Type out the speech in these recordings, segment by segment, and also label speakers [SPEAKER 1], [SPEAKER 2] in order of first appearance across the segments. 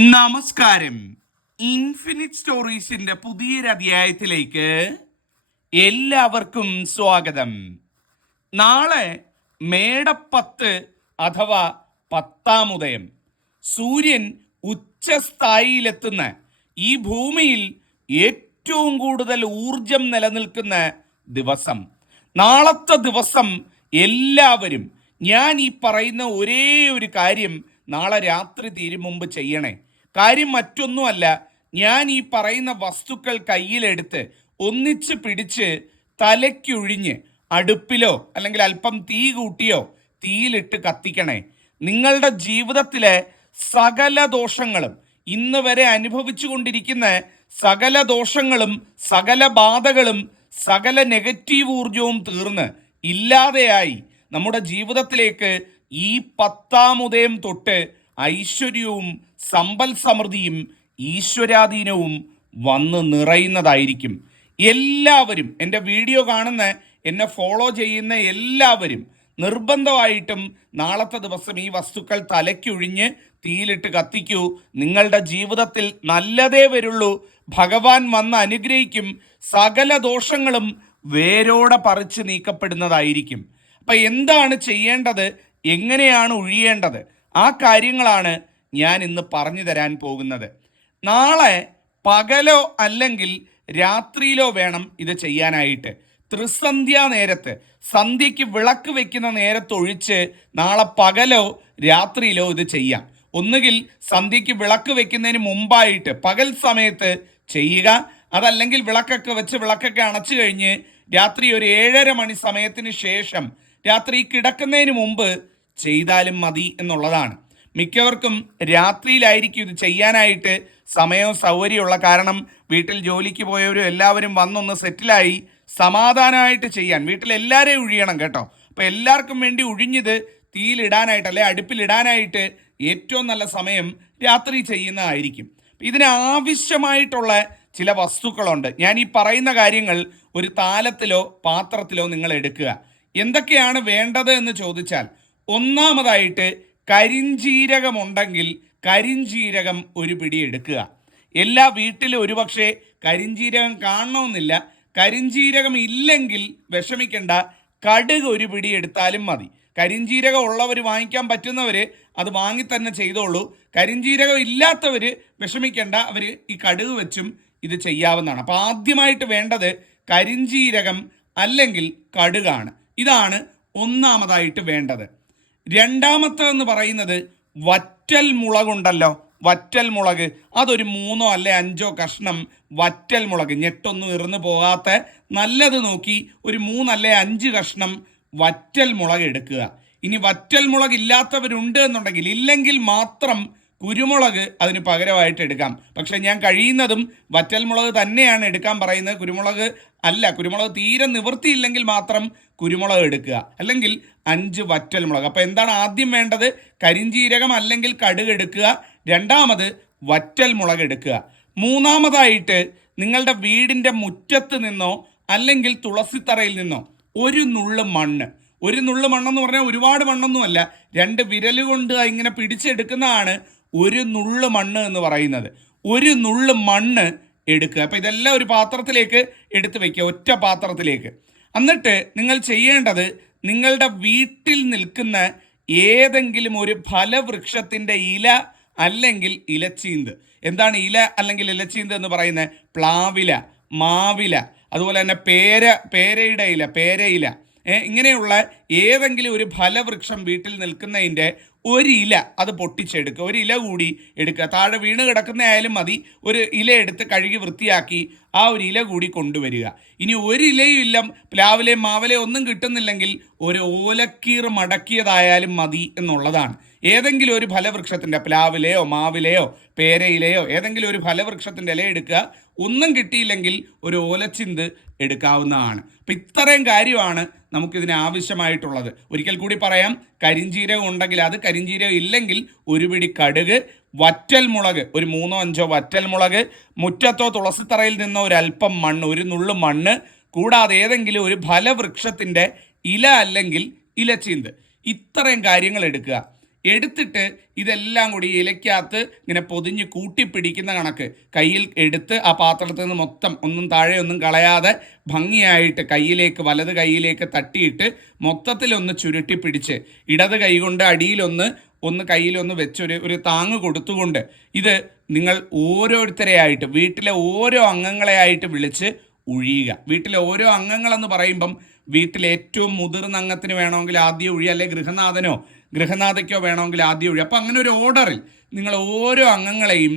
[SPEAKER 1] നമസ്കാരം. ഇൻഫിനിറ്റ് സ്റ്റോറീസിന്റെ പുതിയൊരധ്യായത്തിലേക്ക് എല്ലാവർക്കും സ്വാഗതം. നാളെ മേടപ്പത്ത് അഥവാ പത്താമുദയം സൂര്യൻ ഉച്ചസ്ഥായിയിലെത്തുന്ന ഈ ഭൂമിയിൽ ഏറ്റവും കൂടുതൽ ഊർജം നിലനിൽക്കുന്ന ദിവസം. നാളത്തെ ദിവസം എല്ലാവരും ഞാൻ ഈ പറയുന്ന ഒരേ ഒരു കാര്യം നാളെ രാത്രി തീരും മുമ്പ് ചെയ്യണേ. കാര്യം മറ്റൊന്നുമല്ല ഞാൻ ഈ പറയുന്ന വസ്തുക്കൾ കയ്യിലെടുത്ത് ഒന്നിച്ച് പിടിച്ച് തലയ്ക്കൊഴിഞ്ഞ് അടുപ്പിലോ അല്ലെങ്കിൽ അല്പം തീ കൂട്ടിയോ തീയിലിട്ട് കത്തിക്കണേ. നിങ്ങളുടെ ജീവിതത്തിലെ സകല ദോഷങ്ങളും ഇന്ന് വരെ അനുഭവിച്ചു കൊണ്ടിരിക്കുന്ന സകല ദോഷങ്ങളും സകല ബാധകളും സകല നെഗറ്റീവ് ഊർജവും തീർന്ന് ഇല്ലാതെയായി നമ്മുടെ ജീവിതത്തിലേക്ക് ഈ പത്താമുദയം തൊട്ട് ഐശ്വര്യവും സമ്പൽ സമൃദ്ധിയും ഈശ്വരാധീനവും വന്ന് നിറയുന്നതായിരിക്കും. എല്ലാവരും എന്റെ വീഡിയോ കാണുന്ന എന്നെ ഫോളോ ചെയ്യുന്ന എല്ലാവരും നിർബന്ധമായിട്ടും നാളത്തെ ദിവസം ഈ വസ്തുക്കൾ തലയ്ക്കൊഴിഞ്ഞ് തീയിലിട്ട് കത്തിക്കൂ. നിങ്ങളുടെ ജീവിതത്തിൽ നല്ലതേ വരുള്ളൂ. ഭഗവാൻ വന്ന് അനുഗ്രഹിക്കും. സകല ദോഷങ്ങളും വേരോടെ പറിച്ച് നീക്കപ്പെടുന്നതായിരിക്കും. അപ്പം എന്താണ് ചെയ്യേണ്ടത്? എങ്ങനെയാണ് ഒഴിയേണ്ടത്? ആ കാര്യങ്ങളാണ് ഞാൻ ഇന്ന് പറഞ്ഞു തരാൻ പോകുന്നത്. നാളെ പകലോ അല്ലെങ്കിൽ രാത്രിയിലോ വേണം ഇത് ചെയ്യാനായിട്ട്. ത്രിസന്ധ്യാ നേരത്ത് സന്ധ്യയ്ക്ക് വിളക്ക് വെക്കുന്ന നേരത്തൊഴിച്ച് നാളെ പകലോ രാത്രിയിലോ ഇത് ചെയ്യാം. ഒന്നുകിൽ സന്ധ്യയ്ക്ക് വിളക്ക് വെക്കുന്നതിന് മുമ്പായിട്ട് പകൽ സമയത്ത് ചെയ്യുക. അതല്ലെങ്കിൽ വിളക്കൊക്കെ വെച്ച് വിളക്കൊക്കെ അണച്ചു കഴിഞ്ഞ് രാത്രി ഒരു ഏഴര മണി സമയത്തിന് ശേഷം രാത്രി കിടക്കുന്നതിന് മുമ്പ് ചെയ്താലും മതി എന്നുള്ളതാണ്. മിക്കവർക്കും രാത്രിയിലായിരിക്കും ഇത് ചെയ്യാനായിട്ട് സമയവും സൗകര്യമുള്ള കാരണം വീട്ടിൽ ജോലിക്ക് പോയവരും എല്ലാവരും വന്നൊന്ന് സെറ്റിലായി സമാധാനമായിട്ട് ചെയ്യാൻ. വീട്ടിൽ എല്ലാവരെയും ഒഴിയണം കേട്ടോ. അപ്പോൾ എല്ലാവർക്കും വേണ്ടി ഒഴിഞ്ഞത് തീയിലിടാനായിട്ട് അല്ലെ അടുപ്പിലിടാനായിട്ട് ഏറ്റവും നല്ല സമയം രാത്രി ചെയ്യുന്നതായിരിക്കും. ഇതിന് ആവശ്യമായിട്ടുള്ള ചില വസ്തുക്കളുണ്ട്. ഞാൻ ഈ പറയുന്ന കാര്യങ്ങൾ ഒരു താലത്തിലോ പാത്രത്തിലോ നിങ്ങൾ എടുക്കുക. എന്തൊക്കെയാണ് വേണ്ടത് എന്ന് ചോദിച്ചാൽ ഒന്നാമതായിട്ട് കരിഞ്ജീരകമുണ്ടെങ്കിൽ കരിഞ്ജീരകം ഒരു പിടി എടുക്കുക. എല്ലാ വീട്ടിലും ഒരുപക്ഷെ കരിഞ്ജീരകം കാണണമെന്നില്ല. കരിഞ്ജീരകം ഇല്ലെങ്കിൽ വിഷമിക്കേണ്ട. കടുക് ഒരു പിടി എടുത്താലും മതി. കരിഞ്ജീരകം ഉള്ളവർ വാങ്ങിക്കാൻ പറ്റുന്നവർ അത് വാങ്ങി തന്നെ ചെയ്തോളൂ. കരിഞ്ജീരകം ഇല്ലാത്തവർ വിഷമിക്കേണ്ട. അവർ ഈ കടുക് വെച്ചും ഇത് ചെയ്യാവുന്നതാണ്. അപ്പോൾ ആദ്യമായിട്ട് വേണ്ടത് കരിഞ്ജീരകം അല്ലെങ്കിൽ കടുകാണ്. ഇതാണ് ഒന്നാമതായിട്ട് വേണ്ടത്. രണ്ടാമത്തെന്ന് പറയുന്നത് വറ്റൽ മുളകുണ്ടല്ലോ. വറ്റൽ മുളക്. അതൊരു മൂന്നോ അല്ലെ അഞ്ചോ കഷ്ണം വറ്റൽ മുളക്. ഞെട്ടൊന്നും ഇറന്നു പോകാത്ത നല്ലത് നോക്കി ഒരു മൂന്നല്ലേ അഞ്ച് കഷ്ണം വറ്റൽ മുളക് എടുക്കുക. ഇനി വറ്റൽ മുളക് ഇല്ലാത്തവരുണ്ട് എന്നുണ്ടെങ്കിൽ ഇല്ലെങ്കിൽ മാത്രം കുരുമുളക് അതിന് പകരമായിട്ട് എടുക്കാം. പക്ഷെ ഞാൻ കഴിയുന്നതും വറ്റൽമുളക് തന്നെയാണ് എടുക്കാൻ പറയുന്നത്. കുരുമുളക് അല്ല കുരുമുളക് തീരെ നിവൃത്തിയില്ലെങ്കിൽ മാത്രം കുരുമുളക് എടുക്കുക. അല്ലെങ്കിൽ അഞ്ച് വറ്റൽമുളക്. അപ്പോൾ എന്താണ് ആദ്യം വേണ്ടത്? കരിഞ്ചീരകം അല്ലെങ്കിൽ കടുക് എടുക്കുക. രണ്ടാമത് വറ്റൽമുളക് എടുക്കുക. മൂന്നാമതായിട്ട് നിങ്ങളുടെ വീടിന്റെ മുറ്റത്ത് നിന്നോ അല്ലെങ്കിൽ തുളസിത്തറയിൽ നിന്നോ ഒരു നുള്ളു മണ്ണ്. ഒരു നുള്ള് മണ്ണെന്ന് പറഞ്ഞാൽ ഒരുപാട് മണ്ണൊന്നുമല്ല. രണ്ട് വിരലുകൊണ്ട് ഇങ്ങനെ പിടിച്ചെടുക്കുന്നതാണ് ഒരു നുള്ള് മണ്ണ് എന്ന് പറയുന്നത്. ഒരു നുള്ള് മണ്ണ് എടുക്കുക. അപ്പോൾ ഇതെല്ലാം ഒരു പാത്രത്തിലേക്ക് എടുത്ത് വയ്ക്കുക ഒറ്റ പാത്രത്തിലേക്ക്. എന്നിട്ട് നിങ്ങൾ ചെയ്യേണ്ടത് നിങ്ങളുടെ വീട്ടിൽ നിൽക്കുന്ന ഏതെങ്കിലും ഒരു ഫലവൃക്ഷത്തിന്റെ ഇല അല്ലെങ്കിൽ ഇലച്ചീന്ത്. എന്താണ് ഇല അല്ലെങ്കിൽ ഇലച്ചീന്ത് എന്ന് പറയുന്നത്? പ്ലാവില മാവില അതുപോലെ തന്നെ പേര പേരയുടെ ഇല പേരയില. ഇങ്ങനെയുള്ള ഏതെങ്കിലും ഒരു ഫലവൃക്ഷം വീട്ടിൽ നിൽക്കുന്നതിന്റെ ഒരു ഇല അത് പൊട്ടിച്ചെടുക്കുക. ഒരു ഇല കൂടി എടുക്കുക. താഴെ വീണ് കിടക്കുന്ന ആയാലും മതി. ഒരു ഇല എടുത്ത് കഴുകി വൃത്തിയാക്കി ആ ഒരു ഇല കൂടി കൊണ്ടുവരിക. ഇനി ഒരു ഇലയും ഇല്ല. പ്ലാവിലെ മാവലെ ഒന്നും കിട്ടുന്നില്ലെങ്കിൽ ഒരു ഓലക്കീർ മടക്കിയതായാലും മതി എന്നുള്ളതാണ്. ഏതെങ്കിലും ഒരു ഫലവൃക്ഷത്തിന്റെ പ്ലാവിലെയോ മാവിലെയോ പേരയിലെയോ ഏതെങ്കിലും ഒരു ഫലവൃക്ഷത്തിന്റെ ഇല എടുക്കുക. ഒന്നും കിട്ടിയില്ലെങ്കിൽ ഒരു ഓലച്ചിന്ത് എടുക്കാവുന്നതാണ്. അപ്പം ഇത്രയും കാര്യമാണ് നമുക്കിതിന് ആവശ്യമായിട്ടുള്ളത്. ഒരിക്കൽ കൂടി പറയാം കരിഞ്ചീരകം ഉണ്ടെങ്കിൽ അത് കരിഞ്ചീരകം ഇല്ലെങ്കിൽ ഒരു പിടി കടുക് വറ്റൽ മുളക് ഒരു മൂന്നോ അഞ്ചോ വറ്റൽ മുളക് മുറ്റത്തോ തുളസിത്തറയിൽ നിന്നോ ഒരു അല്പം മണ്ണ് ഒരു നുള്ളു മണ്ണ് കൂടാതെ ഏതെങ്കിലും ഒരു ഫലവൃക്ഷത്തിന്റെ ഇല അല്ലെങ്കിൽ ഇലച്ചീന്ത്. ഇത്രയും കാര്യങ്ങൾ എടുക്കുക. എടുത്തിട്ട് ഇതെല്ലാം കൂടി ഇലയ്ക്കകത്ത് ഇങ്ങനെ പൊതിഞ്ഞ് കൂട്ടിപ്പിടിക്കുന്ന കണക്ക്. കയ്യിൽ എടുത്ത് ആ പാത്രത്തിൽ നിന്ന് മൊത്തം ഒന്നും താഴെ ഒന്നും കളയാതെ ഭംഗിയായിട്ട് കയ്യിലേക്ക് വലത് കൈയിലേക്ക് തട്ടിയിട്ട് മൊത്തത്തിലൊന്ന് ചുരുട്ടി പിടിച്ച് ഇടത് കൈ കൊണ്ട് അടിയിലൊന്ന് ഒന്ന് കയ്യിലൊന്ന് വെച്ചൊരു ഒരു താങ്ങ് കൊടുത്തുകൊണ്ട് ഇത് നിങ്ങൾ ഓരോരുത്തരെയായിട്ട് വീട്ടിലെ ഓരോ അംഗങ്ങളെയായിട്ട് വിളിച്ച് ഉഴിയുക. വീട്ടിലെ ഓരോ അംഗങ്ങളെന്ന് പറയുമ്പം വീട്ടിലെ ഏറ്റവും മുതിർന്ന അംഗത്തിന് വേണമെങ്കിൽ ആദ്യം ഉഴി അല്ലെ ഗൃഹനാഥനോ? ഗൃഹനാഥയ്ക്കോ വേണമെങ്കിൽ ആദ്യം ഒഴി അപ്പോൾ അങ്ങനെ ഒരു ഓർഡറിൽ നിങ്ങൾ ഓരോ അംഗങ്ങളെയും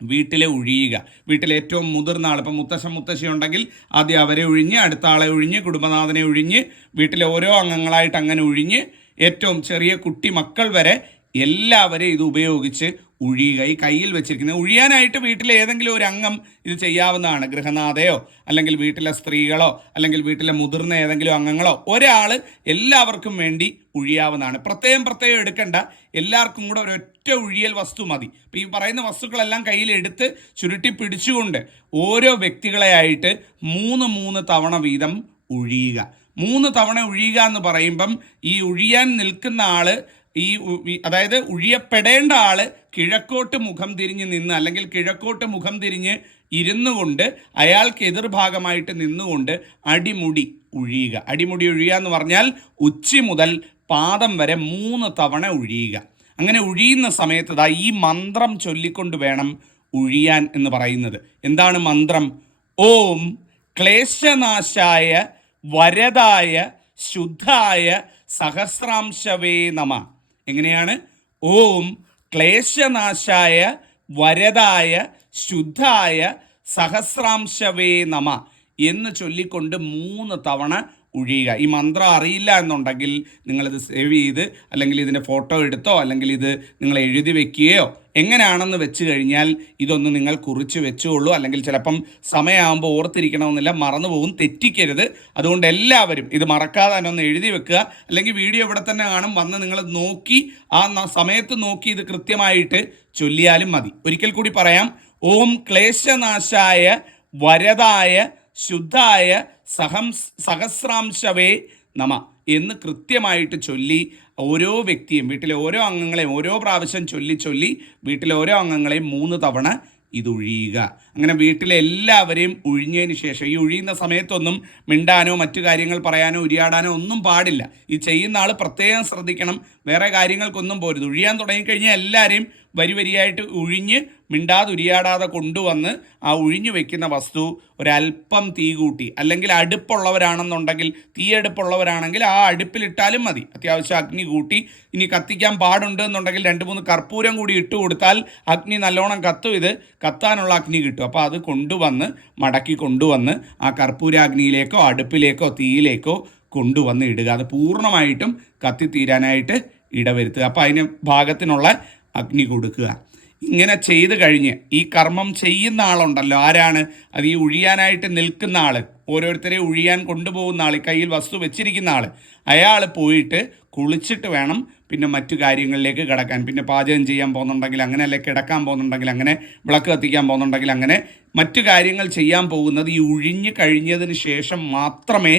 [SPEAKER 1] വീട്ടിലെ ഒഴിയുക. വീട്ടിലെ ഏറ്റവും മുതിർന്ന ആൾ ഇപ്പം മുത്തശ്ശൻ മുത്തശ്ശി ഉണ്ടെങ്കിൽ ആദ്യം അവരെ ഒഴിഞ്ഞ് അടുത്ത ആളെ ഒഴിഞ്ഞ് കുടുംബനാഥനെ ഒഴിഞ്ഞ് വീട്ടിലെ ഓരോ അംഗങ്ങളായിട്ട് അങ്ങനെ ഒഴിഞ്ഞ് ഏറ്റവും ചെറിയ കുട്ടി മക്കൾ വരെ എല്ലാവരെയും ഇത് ഉപയോഗിച്ച് ഉഴിയുക ഈ കയ്യിൽ വെച്ചിരിക്കുന്നത്. ഉഴിയാനായിട്ട് വീട്ടിലെ ഏതെങ്കിലും ഒരു അംഗം ഇത് ചെയ്യാവുന്നതാണ്. ഗൃഹനാഥയോ അല്ലെങ്കിൽ വീട്ടിലെ സ്ത്രീകളോ അല്ലെങ്കിൽ വീട്ടിലെ മുതിർന്ന ഏതെങ്കിലും അംഗങ്ങളോ. ഒരാൾ എല്ലാവർക്കും വേണ്ടി ഉഴിയാവുന്നതാണ്. പ്രത്യേകം പ്രത്യേകം എടുക്കേണ്ട. എല്ലാവർക്കും കൂടെ ഒരൊറ്റ ഉഴിയൽ വസ്തു മതി. ഇപ്പം ഈ പറയുന്ന വസ്തുക്കളെല്ലാം കയ്യിലെടുത്ത് ചുരുട്ടി പിടിച്ചുകൊണ്ട് ഓരോ വ്യക്തികളെയായിട്ട് മൂന്ന് മൂന്ന് തവണ വീതം ഉഴിയുക. മൂന്ന് തവണ ഉഴിയുക എന്ന് പറയുമ്പം ഈ ഉഴിയാൻ നിൽക്കുന്ന ആൾ ഈ അതായത് ഉഴിയപ്പെടേണ്ട ആൾ കിഴക്കോട്ട് മുഖം തിരിഞ്ഞ് നിന്ന് അല്ലെങ്കിൽ കിഴക്കോട്ട് മുഖം തിരിഞ്ഞ് ഇരുന്നു കൊണ്ട് അയാൾക്ക് എതിർഭാഗമായിട്ട് നിന്നുകൊണ്ട് അടിമുടി ഉഴിയുക. അടിമുടി ഉഴിയുക എന്ന് പറഞ്ഞാൽ ഉച്ചി മുതൽ പാദം വരെ മൂന്ന് തവണ ഉഴിയുക. അങ്ങനെ ഉഴിയുന്ന സമയത്ത് ദാ ഈ മന്ത്രം ചൊല്ലിക്കൊണ്ട് വേണം ഉഴിയാൻ എന്ന് പറയുന്നത്. എന്താണ് മന്ത്രം? ഓം ക്ലേശനാശായ വരദായ ശുദ്ധായ സഹസ്രാംശവേ നമ. എങ്ങനെയാണ്? ഓം ക്ലേശനാശായ വരദായ ശുദ്ധായ സഹസ്രാംശവേ നമ. എന്ന് ചൊല്ലിക്കൊണ്ട് മൂന്ന് തവണ ഉഴിയുക. ഈ മന്ത്രം അറിയില്ല എന്നുണ്ടെങ്കിൽ നിങ്ങളിത് സേവ് ചെയ്ത് അല്ലെങ്കിൽ ഇതിന്റെ ഫോട്ടോ എടുത്തോ അല്ലെങ്കിൽ ഇത് നിങ്ങൾ എഴുതി വെക്കുകയോ എങ്ങനെയാണെന്ന് വെച്ച് കഴിഞ്ഞാൽ ഇതൊന്ന് നിങ്ങൾ കുറിച്ച് വെച്ചുകൊള്ളൂ അല്ലെങ്കിൽ ചിലപ്പം സമയമാകുമ്പോൾ ഓർത്തിരിക്കണമെന്നില്ല മറന്നു പോകും തെറ്റിക്കരുത്. അതുകൊണ്ട് എല്ലാവരും ഇത് മറക്കാതെ തന്നെ ഒന്ന് എഴുതി വെക്കുക. അല്ലെങ്കിൽ വീഡിയോ ഇവിടെ തന്നെ കാണും. വന്ന് നിങ്ങൾ നോക്കി ആ സമയത്ത് നോക്കി ഇത് കൃത്യമായിട്ട് ചൊല്ലിയാലും മതി. ഒരിക്കൽ കൂടി പറയാം. ഓം ക്ലേശനാശായ വരദായ ശുദ്ധായ സഹം സഹസ്രാംശവേ നമ എന്ന് കൃത്യമായിട്ട് ചൊല്ലി ഓരോ വ്യക്തിയും വീട്ടിലെ ഓരോ അംഗങ്ങളെയും ഓരോ പ്രാവശ്യം ചൊല്ലി ചൊല്ലി വീട്ടിലെ ഓരോ അംഗങ്ങളെയും മൂന്ന് തവണ ഇതൊഴിയുക. അങ്ങനെ വീട്ടിലെ എല്ലാവരെയും ഒഴിഞ്ഞതിന് ശേഷം ഈ ഒഴിയുന്ന സമയത്തൊന്നും മിണ്ടാനോ മറ്റു കാര്യങ്ങൾ പറയാനോ ഉരിയാടാനോ ഒന്നും പാടില്ല. ഈ ചെയ്യുന്ന ആൾ പ്രത്യേകം ശ്രദ്ധിക്കണം. വേറെ കാര്യങ്ങൾക്കൊന്നും പോരുത്. ഒഴിയാൻ തുടങ്ങിക്കഴിഞ്ഞാൽ എല്ലാവരെയും വരി വരിയായിട്ട് ഉഴിഞ്ഞ് മിണ്ടാതെ ഉരിയാടാതെ കൊണ്ടുവന്ന് ആ ഉഴിഞ്ഞ് വെക്കുന്ന വസ്തു ഒരല്പം തീ കൂട്ടി. അല്ലെങ്കിൽ അടുപ്പുള്ളവരാണെന്നുണ്ടെങ്കിൽ തീ അടുപ്പുള്ളവരാണെങ്കിൽ ആ അടുപ്പിലിട്ടാലും മതി. അത്യാവശ്യം അഗ്നി കൂട്ടി. ഇനി കത്തിക്കാൻ പാടുണ്ട് എന്നുണ്ടെങ്കിൽ രണ്ട് മൂന്ന് കർപ്പൂരം കൂടി ഇട്ട് കൊടുത്താൽ അഗ്നി നല്ലോണം കത്തും ഇത്. കത്താനുള്ള അഗ്നി കിട്ടും. അപ്പോൾ അത് കൊണ്ടുവന്ന് മടക്കി കൊണ്ടുവന്ന് ആ കർപ്പൂരാഗ്നിയിലേക്കോ അടുപ്പിലേക്കോ തീയിലേക്കോ കൊണ്ടുവന്ന് ഇടുക. അത് പൂർണമായിട്ടും കത്തിത്തീരാനായിട്ട് ഇടവരുത്തുക. അപ്പോൾ അതിന് ഭാഗത്തിനുള്ള അഗ്നി കൊടുക്കുക. ഇങ്ങനെ ചെയ്ത് കഴിഞ്ഞ് ഈ കർമ്മം ചെയ്യുന്ന ആളുണ്ടല്ലോ. ആരാണ്? അത് ഈ ഉഴിയാനായിട്ട് നിൽക്കുന്ന ആൾ ഓരോരുത്തരെ ഉഴിയാൻ കൊണ്ടുപോകുന്ന ആൾ കയ്യിൽ വസ്തു വെച്ചിരിക്കുന്ന ആൾ അയാൾ പോയിട്ട് കുളിച്ചിട്ട് വേണം പിന്നെ മറ്റു കാര്യങ്ങളിലേക്ക് കിടക്കാൻ. പിന്നെ പാചകം ചെയ്യാൻ പോകുന്നുണ്ടെങ്കിൽ അങ്ങനെ അല്ലെ കിടക്കാൻ പോകുന്നുണ്ടെങ്കിൽ അങ്ങനെ വിളക്ക് കത്തിക്കാൻ പോകുന്നുണ്ടെങ്കിൽ അങ്ങനെ മറ്റു കാര്യങ്ങൾ ചെയ്യാൻ പോകുന്നത് ഈ ഒഴിഞ്ഞ് കഴിഞ്ഞതിന് ശേഷം മാത്രമേ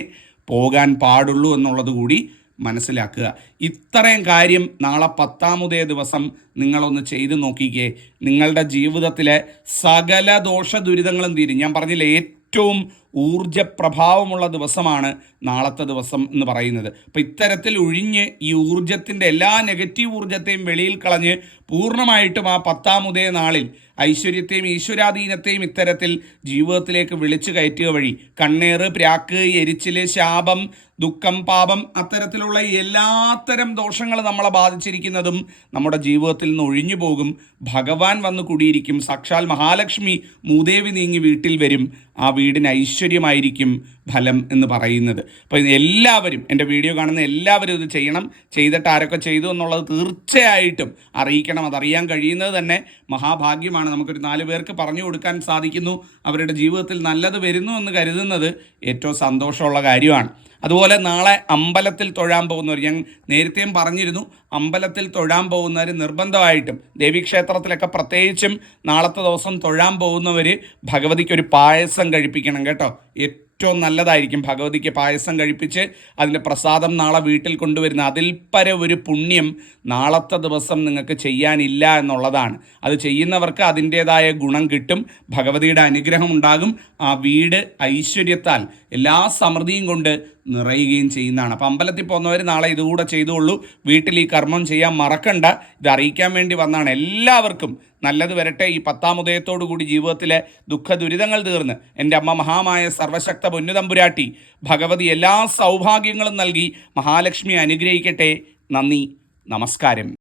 [SPEAKER 1] പോകാൻ പാടുള്ളൂ എന്നുള്ളത് കൂടി മനസ്സിലാക്കുക. ഇത്രയും കാര്യം നാളെ പത്താമതേ ദിവസം നിങ്ങളൊന്ന് ചെയ്തു നോക്കിക്കേ. നിങ്ങളുടെ ജീവിതത്തിലെ സകല ദോഷ ദുരിതങ്ങളും തീരും. ഞാൻ പറഞ്ഞില്ലേ ഏറ്റവും ഊർജപ്രഭാവമുള്ള ദിവസമാണ് നാളത്തെ ദിവസം എന്ന് പറയുന്നത്. അപ്പം ഇത്തരത്തിൽ ഒഴിഞ്ഞ് ഈ ഊർജത്തിന്റെ എല്ലാ നെഗറ്റീവ് ഊർജത്തെയും വെളിയിൽ കളഞ്ഞ് പൂർണമായിട്ടും ആ പത്താമുതേ നാളിൽ ഐശ്വര്യത്തെയും ഈശ്വരാധീനത്തെയും ഇത്തരത്തിൽ ജീവിതത്തിലേക്ക് വിളിച്ചു കയറ്റുക വഴി കണ്ണേറ് പ്രാക്ക് എരിച്ചിൽ ശാപം ദുഃഖം പാപം അത്തരത്തിലുള്ള എല്ലാത്തരം ദോഷങ്ങൾ നമ്മളെ ബാധിച്ചിരിക്കുന്നതും നമ്മുടെ ജീവിതത്തിൽ നിന്ന് ഒഴിഞ്ഞു പോകും. ഭഗവാൻ വന്ന് കൂടിയിരിക്കും. സാക്ഷാൽ മഹാലക്ഷ്മി മൂദേവി നീങ്ങി വീട്ടിൽ വരും. ആ വീടിന് ഐശ്വര്യമായിരിക്കും ഫലം എന്ന് പറയുന്നത്. അപ്പോൾ എല്ലാവരും എന്റെ വീഡിയോ കാണുന്ന എല്ലാവരും ഇത് ചെയ്യണം. ചെയ്തിട്ട് ആരൊക്കെ ചെയ്തു എന്നുള്ളത് തീർച്ചയായിട്ടും അറിയിക്കണം. അതറിയാൻ കഴിയുന്നത് തന്നെ മഹാഭാഗ്യമാണ്. നമുക്കൊരു നാല് പേർക്ക് പറഞ്ഞു കൊടുക്കാൻ സാധിക്കുന്നു. അവരുടെ ജീവിതത്തിൽ നല്ലത് വരുന്നു എന്ന് കരുതുന്നത് ഏറ്റവും സന്തോഷമുള്ള കാര്യമാണ്. അതുപോലെ നാളെ അമ്പലത്തിൽ തൊഴാൻ പോകുന്നവർ ഞാൻ നേരത്തെയും പറഞ്ഞിരുന്നു അമ്പലത്തിൽ തൊഴാൻ പോകുന്നവർ നിർബന്ധമായിട്ടും ദേവീക്ഷേത്രത്തിലൊക്കെ പ്രത്യേകിച്ചും നാളത്തെ ദിവസം തൊഴാൻ പോകുന്നവർ ഭഗവതിക്ക് ഒരു പായസം കഴിപ്പിക്കണം കേട്ടോ. ഏറ്റവും നല്ലതായിരിക്കും. ഭഗവതിക്ക് പായസം കഴിപ്പിച്ച് അതിന്റെ പ്രസാദം നാളെ വീട്ടിൽ കൊണ്ടുവരുന്ന അതിൽ പരെ ഒരു പുണ്യം നാളത്തെ ദിവസം നിങ്ങൾക്ക് ചെയ്യാനില്ല എന്നുള്ളതാണ്. അത് ചെയ്യുന്നവർക്ക് അതിന്റേതായ ഗുണം കിട്ടും. ഭഗവതിയുടെ അനുഗ്രഹം ഉണ്ടാകും. ആ വീട് ഐശ്വര്യത്താൽ എല്ലാ സമൃദ്ധിയും കൊണ്ട് നിറയുകയും ചെയ്യുന്നതാണ്. അപ്പം അമ്പലത്തിൽ പോകുന്നവർ നാളെ ഇതുകൂടെ ചെയ്തുകൊള്ളൂ. വീട്ടിൽ ഈ കർമ്മം ചെയ്യാൻ മറക്കണ്ട. ഇത് അറിയിക്കാൻ വേണ്ടി വന്നാണ് എല്ലാവർക്കും നല്ലത് വരട്ടെ ഈ പത്താം ഉദയത്തോടു കൂടി ജീവിതത്തിലെ ദുഃഖ ദുരിതങ്ങൾ തീർന്ന്. എന്റെ അമ്മ മഹാമായ സർവശക്ത പൊന്നുതമ്പുരാട്ടി ഭഗവതി എല്ലാ സൗഭാഗ്യങ്ങളും നൽകി മഹാലക്ഷ്മി അനുഗ്രഹിക്കട്ടെ. നന്ദി. നമസ്കാരം.